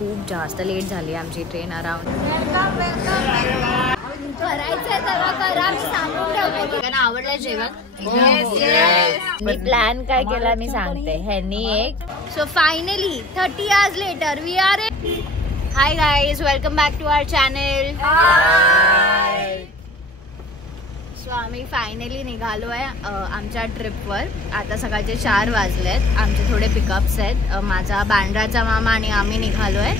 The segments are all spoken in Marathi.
खूप जास्त लेट झाली आमची ट्रेन अराउंड. आवडलं जेवण? मी प्लॅन काय केला मी सांगते. ह्यांनी एक so finally 30 hours later we are. Hi guys, welcome back to our channel. So आम्ही फायनली निघालो आहे आमच्या ट्रिपवर. आता सकाळचे 4 वाजलेत. आमचे थोडे पिकअप्स आहेत. माझा बांद्राचा मामा आणि आम्ही निघालो आहे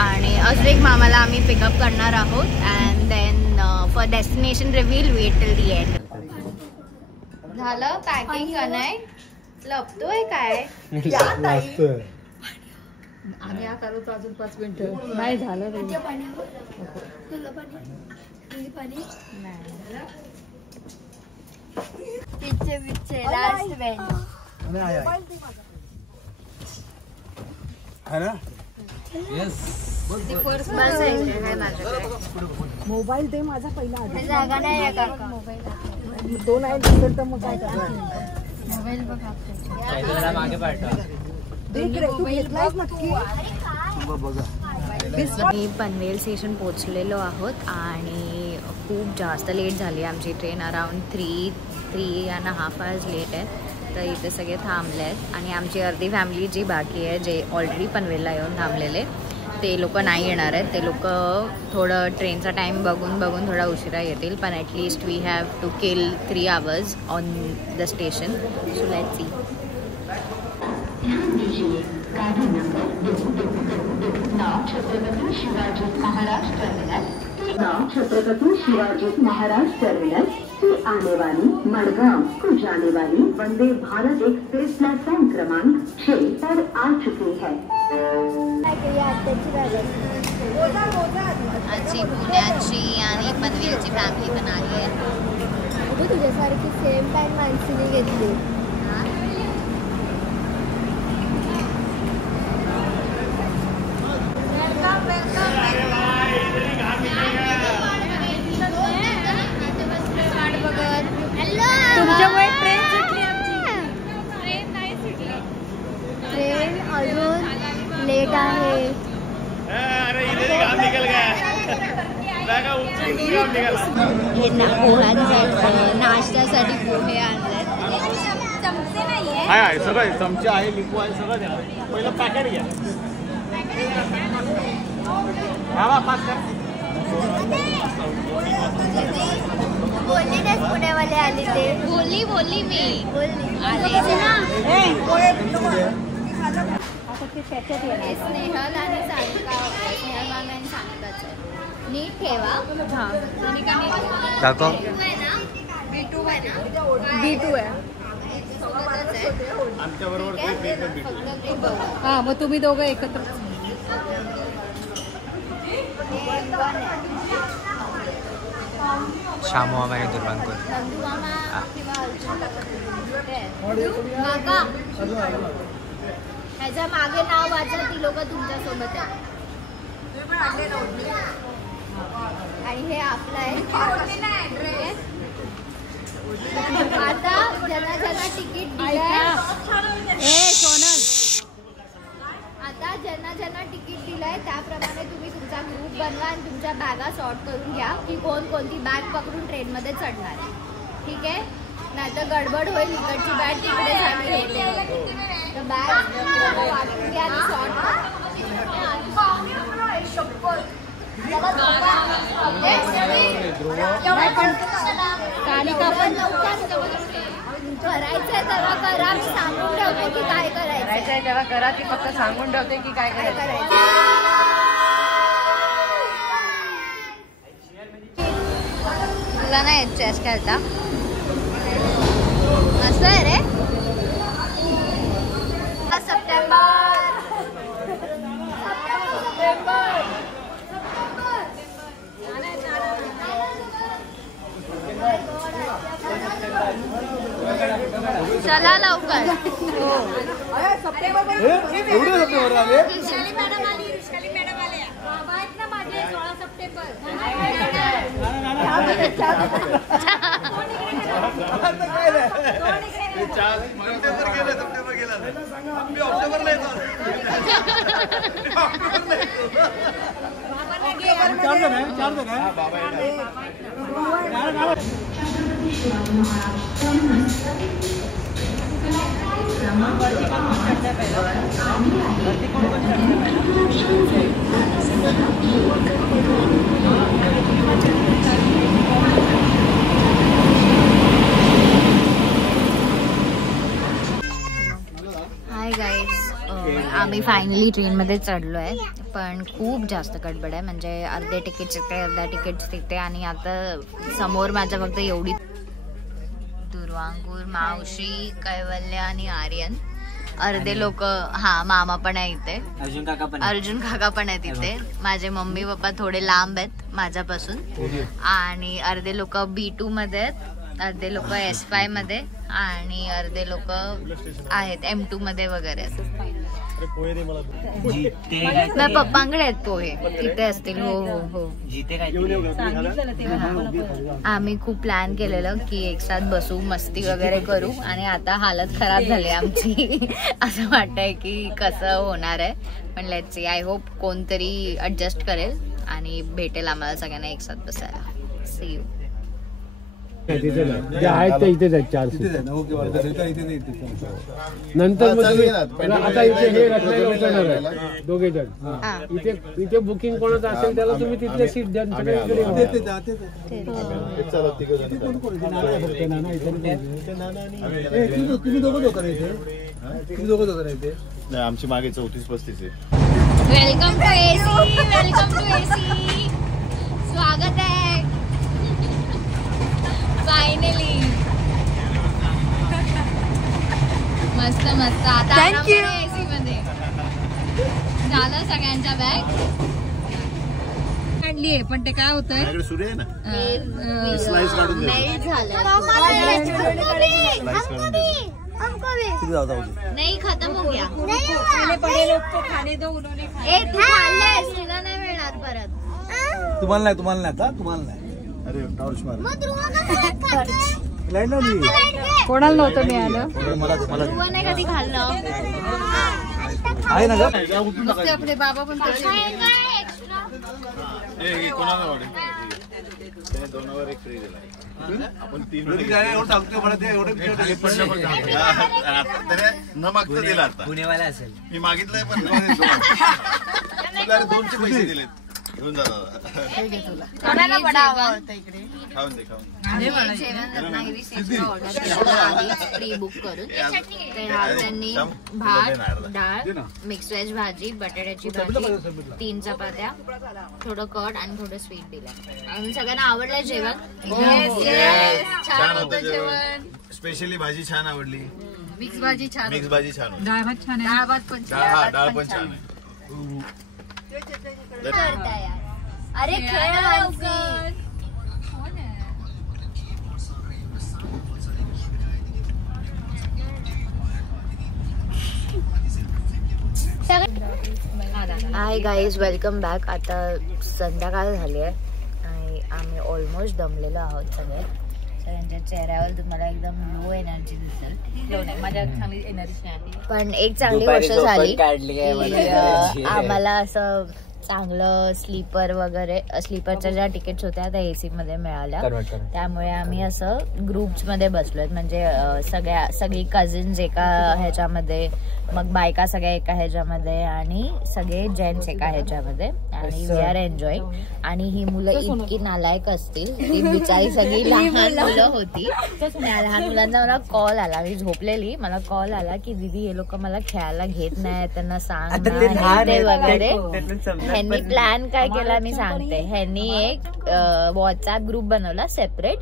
आणि अजून एक मामाला आम्ही पिकअप करणार आहोत. And then for destination reveal wait till the end. झालं पॅकिंग का नाही? लपतोय काय? आम्ही या करतो अजून 5 मिनिटं. नाही झालं मोबाईल दे माझा पहिला. जागा नाही तो नाही दिसेल तर मग काय करणार? मोबाईल बघा. मी पनवेल स्टेशन पोचलेलो आहोत आणि खूप जास्त लेट झाली आमची ट्रेन. अराउंड 3.5 hours लेट आहे. तर इथे सगळे थांबले आहेत आणि आमची अर्धी फॅमिली जी बाकी आहे जे ऑलरेडी पनवेलला येऊन थांबलेले ते लोक नाही येणार आहेत. ते लोक थोडं ट्रेनचा टाईम बघून थोडा उशिरा येतील. पण at least we have to kill 3 hours on the station. So let's see. Chhatrapati Shivaji Maharaj terminus से आने वाली मडगांव को जाने वाली वंदे भारत एक्सप्रेस प्लेटफॉर्म क्रमांक 6 पर आ चुकी है. आजची पुण्याची आणि पनवेलची फॅमिली पण आली आहे. तुझ्यासारखी सेम टाइम माणसाने घेतली. तुमच्यामुळे ट्रेन सुटली आमची. ट्रेन नाही सुटली. ट्रेन अजून लेट आहे. नाश्त्यासाठी पोहे आणले. चमचे नाहीये. आहे सगळं चमचे आहे, लिंबू आहे, सगळं द्या. पहिलं पॅकेट घ्या. बोललीच पुण्यावाले आले ते. बोलली मी आले स्नेहल आणि सानिका. स्नेहल मामाने सांगितलंच आहे नीट ठेवा. दाखव. B2 आहे. आमच्या बरोबर हा मग तुम्ही दोघं एकत्र. श्यामू मामा आणि दुर्वांकुर. ह्याच्या मागे नाव वाचा. ती लोक तुमच्या सोबत आहे आणि हे आपलं आहे. आता ज्यांना तिकीट दिलंय, आता ज्यांना तिकीट दिलंय त्याप्रमाणे तुम्ही तुमचा ग्रुप बनवा आणि तुमच्या बॅगा सॉर्ट करून घ्या की कोण कोणती बॅग पकडून ट्रेनमध्ये चढणार आहे. ठीक आहे? नाही तर गडबड होईल. इकडची बॅग तिकडे झाली तर बॅग वाटून घ्या आणि सॉर्ट करा. करायचंय तेव्हा करा. मी सांगून ठेवते की काय करायचंय तेव्हा करा. ती फक्त सांगून ठेवते की काय करायचं. तुला नाही येत चेस खेळता? मस्त आहे रे. सप्टेंबर चला लवकर. हाय गाईज, आम्ही फायनली ट्रेनमध्ये चढलो आहे. पण खूप जास्त गडबड आहे. म्हणजे अर्धे तिकीट्स इथे, अर्धा तिकीट्स तिथे. आणि आता समोर माझ्या फक्त एवढी दुर्वांकूर, मावशी, कैवल्य आणि आर्यन. अर्धे लोक, हा मामा पण आहे इथे, अर्जुन काका पण आहे तिथे. माझे मम्मी पप्पा थोडे लांब आहेत माझ्यापासून. आणि अर्धे लोक B2 मध्ये आहेत, अर्धे लोक S5 मध्ये आणि अर्धे लोक आहेत M2 मध्ये वगैरे. पप्पांकडे आहेत पोहे, तिथे असतील. हो हो हो. आम्ही खूप प्लॅन केलेलं की एक साथ बसू, मस्ती वगैरे करू. आणि आता हालत खराब झाली आमची. असं वाटतंय की कसं होणार आहे. पण लेट्स सी. आय होप कोणतरी ऍडजस्ट करेल आणि भेटेल आम्हाला सगळ्यांना एक साथ बसायला. See you. जे आहेत ते इथेच आहेत 4 सीट. नंतर आता इथे हे रत्नागिरी उतरणार आहे दोघे जण. इथे बुकिंग कोणाचं असेल त्याला तुम्ही तिथले सीट द्या. आमची मागे 34-35 आहे. Welcome to AC, welcome to AC. स्वागत आहे फायनली. मस्त मस्त. आता एसी मध्ये झालं सगळ्यांच्या बॅग काढली आहे. पण ते काय होतंय, सूर्य आहे ना, मेल्ट झालं. नाही खतम हो गया. तुला नाही मिळणार परत. तुम्हाला नाही. अरे टॉर्च मार. कोणाला नव्हतं मिळालं. तुला नाही कधी खाल्लं आहे ना ग. नुसते आपले बाबा पण कोणाला वाटेल 2वर एक फ्री दिला. आपण 3 एवढं सांगतो मला. ते एवढं न मागता दिला. आता पुणेवाला असेल. मी मागितलंय पण 2चे पैसे दिलेत. घेऊन जा कोणाला बडा आवडतं इकडे. खाऊन दे. प्री बुक करून त्यांनी भात, डाळ, मिक्स व्हेज भाजी, बटाट्याची भाजी, 3 चपात्या, थोडं कट आणि थोडं स्वीट दिलं. आणि सगळ्यांना आवडलं जेवण. छान होतं जेवण. स्पेशली भाजी छान आवडली. मिक्स भाजी छान, डाळ भात छान आहे. डाळ भात पण छान. डाळ पण छान आहे. अरे खेळ मानसी. हाय गाईज, वेलकम बॅक. आता संध्याकाळ झाली आहे आणि आम्ही ऑलमोस्ट दमलेलो आहोत सगळे. सगळ्यांच्या चेहऱ्यावर तुम्हाला एकदम लो एनर्जी दिसेल. माझ्या चांगली एनर्जी आहे. पण एक चांगली गोष्ट झाली की आम्हाला असं चांगलं स्लीपर वगैरे, स्लीपरच्या ज्या तिकीट्स होत्या त्या AC मध्ये मिळाल्या. त्यामुळे आम्ही असं ग्रुप्स मध्ये बसलोय. म्हणजे सगळी कझिन्स एका ह्याच्यामध्ये, मग बायका सगळ्या एका ह्याच्यामध्ये आणि सगळे जेंट्स एका ह्याच्यामध्ये. आणि वी आर एन्जॉईंग. आणि ही मुलं इतकी नालायक असतील. ती बिचारी सगळी लहान मुलं होती. लहान मुलांचा मला कॉल आला. मी झोपलेली, मला कॉल आला की दीदी हे लोक मला खेळायला घेत नाही, त्यांना सांग ते वगैरे. ह्यांनी प्लॅन काय केला मी सांगते. ह्यांनी एक व्हॉट्सअप ग्रुप बनवला सेपरेट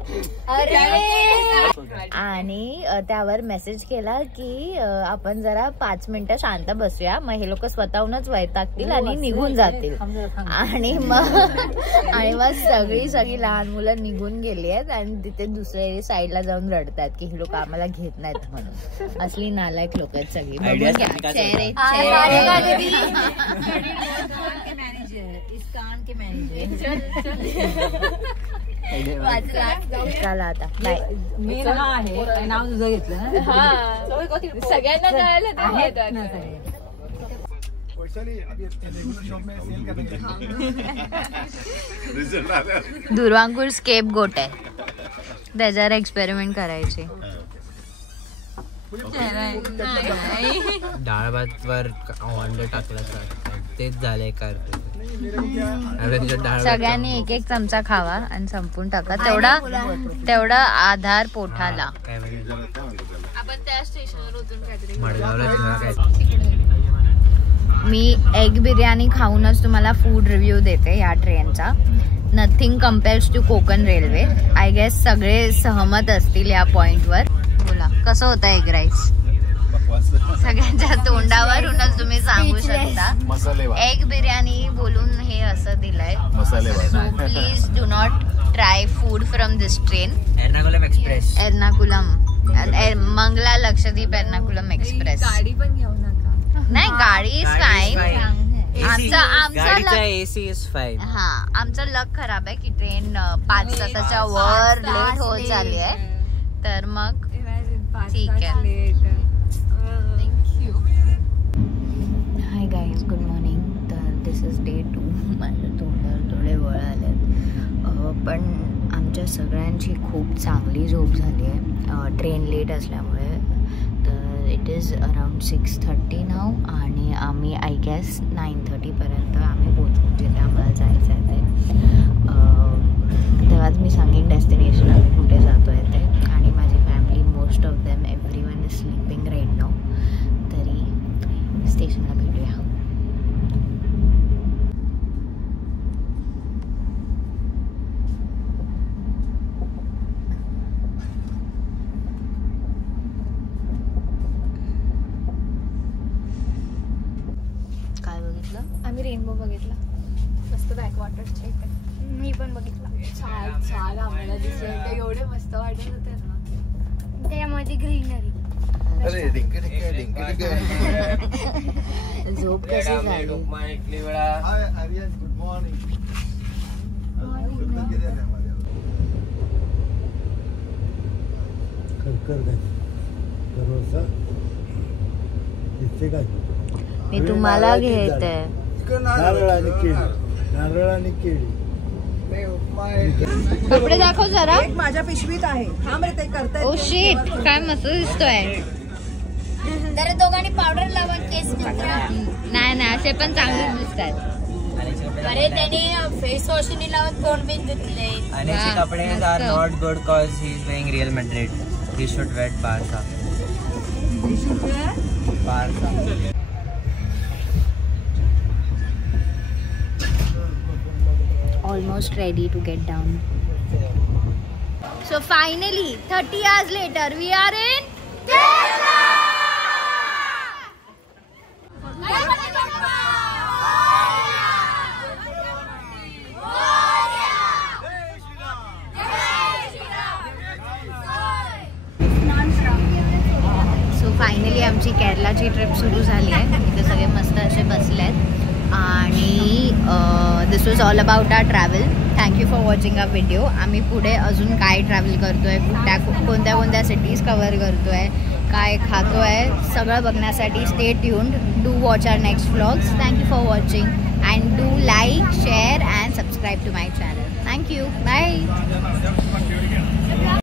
आणि त्यावर मेसेज केला की आपण जरा 5 मिनिटं शांत बसूया. मग हे लोक स्वतःहूनच वैतागतील आणि निघून जातील. आणि मग सगळी लहान मुलं निघून गेली आहेत आणि तिथे दुसऱ्या साईडला जाऊन रडतात की हे लोक आम्हाला घेत नाहीत म्हणून. असली नालायक लोक आहेत सगळी. चला आता बाय. नाव तुझं घेतलं ना. सगळ्यांना दुर्वांकुर स्केप गोट आहे, त्याच्यावर एक्सपेरिमेंट करायचे. डाळ भात वर अंड टाकलं तेच झालंय का. सगळ्यांनी एक एक चमचा खावा आणि संपून टाका, तेवढा आधार पोटाला. मी एग बिर्याणी खाऊनच तुम्हाला फूड रिव्ह्यू देते या ट्रेनचा. Nothing compares to Konkan Railway. I guess सगळे सहमत असतील या पॉइंटवर. बोला कसं होतं एग राईस? सगळ्यांच्या तोंडावरूनच तुम्ही सांगू शकता. एग बिर्याणी बोलून हे असं दिलंय. Please do not try food from this train. Ernakulam express. Ernakulam Mangala Lakshadweep Ernakulam express. गाडी पण घेऊ नका. नाही गाडी इज फाईन. आमचा एसी इज फाईन. हा आमचा लक खराब आहे की ट्रेन 5 तासाच्या वर लेट होत चालली आहे. तर मग ठीक आहे. Hi guys, good morning. तर दिस इज डे 2. माझ्या तोंडावर थोडे वळ आलेत, पण आमच्या सगळ्यांची खूप चांगली झोप झाली आहे ट्रेन लेट असल्यामुळे. तर इट इज अराउंड 6:30 नाव आणि आम्ही आय गेस 9:30पर्यंत आम्ही पोहोचू जिथे आम्हाला जायचं आहे ते. तेव्हाच मी सांगेन डेस्टिनेशन आम्ही कुठे जातो आहे ते. आणि माझी family most of them everyone is sleeping right now. तरी स्टेशनला भेटूया. काय बघितलं? आम्ही रेनबो बघितला. मस्त बॅकवॉटरचे. मी पण बघितला. छान छान आम्हाला दिसत एवढे मस्त वाटत होते ना. त्यामध्ये ग्रीनरी. झोप कशी झाली? मी तुम्हाला घेते. नारळ आणि केळी. कपडे दाखव जरा. माझ्या पिशवीत आहे. थांब रे, ते करता. ओ शिट, काय मस्त दिसतोय. जरा दोघांनी पावडर लावून केस नाही असे पण चांगले दिसतात. अरे त्याने फेस वॉशनी लावून तोंड बिन धुतले. आणि कपडे are not good cause he is playing Real Madrid. He should wait Barca. Almost ready to get down. So finally, 30 years later, we are in Kerala. So finally, आमची केरलाची ट्रिप सुरू झाली आहे. इथे सगळे मस्त असे बसले आहेत. आणि this was all about our travel. Thank you for watching our video. आम्ही पुढे अजून काय ट्रॅव्हल करतो आहे, कोणत्या सिटीज कव्हर करतो आहे, काय खातो आहे, सगळं बघण्यासाठी stay tuned. Do watch our next vlogs. Thank you for watching and do like, share and subscribe to my channel. Thank you. Bye.